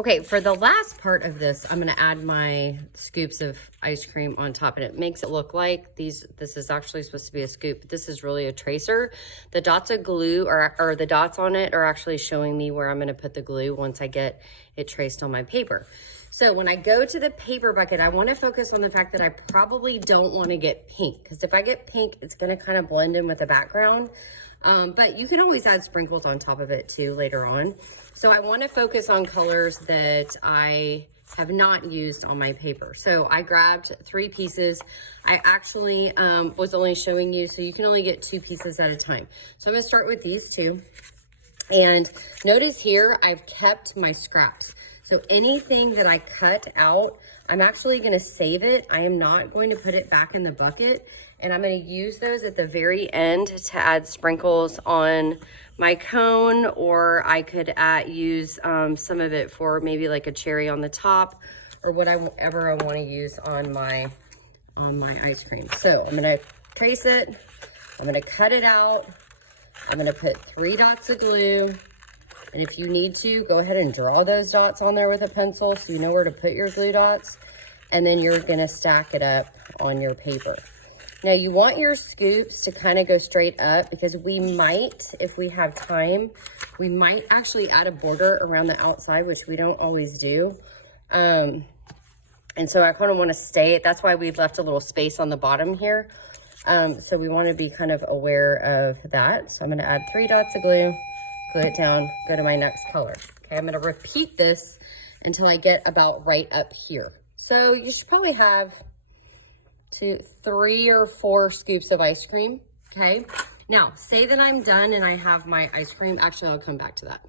Okay, for the last part of this, I'm gonna add my scoops of ice cream on top, and it makes it look like this is actually supposed to be a scoop, but this is really a tracer. The dots of glue or the dots on it are actually showing me where I'm gonna put the glue once I get it traced on my paper. So when I go to the paper bucket, I wanna focus on the fact that I probably don't wanna get pink, because if I get pink, it's gonna kind of blend in with the background. But you can always add sprinkles on top of it too later on. So I want to focus on colors that I have not used on my paper. So I grabbed 3 pieces. I actually was only showing you, so you can only get 2 pieces at a time. So I'm going to start with these 2. And notice here, I've kept my scraps. So anything that I cut out, I'm actually going to save it. I am not going to put it back in the bucket. And I'm going to use those at the very end to add sprinkles on my cone, or I could use some of it for maybe like a cherry on the top, or whatever I want to use on my ice cream. So I'm going to trace it. I'm going to cut it out. I'm going to put 3 dots of glue. And if you need to, go ahead and draw those dots on there with a pencil so you know where to put your glue dots. And then you're going to stack it up on your paper. Now you want your scoops to kind of go straight up, because we might, if we have time, we might actually add a border around the outside, which we don't always do. And so I kind of want to that's why we left a little space on the bottom here. So we want to be kind of aware of that. So I'm going to add 3 dots of glue, glue it down, go to my next color. Okay, I'm going to repeat this until I get about right up here. So you should probably have 3 or 4 scoops of ice cream. Okay, now say that I'm done and I have my ice cream. Actually, I'll come back to that.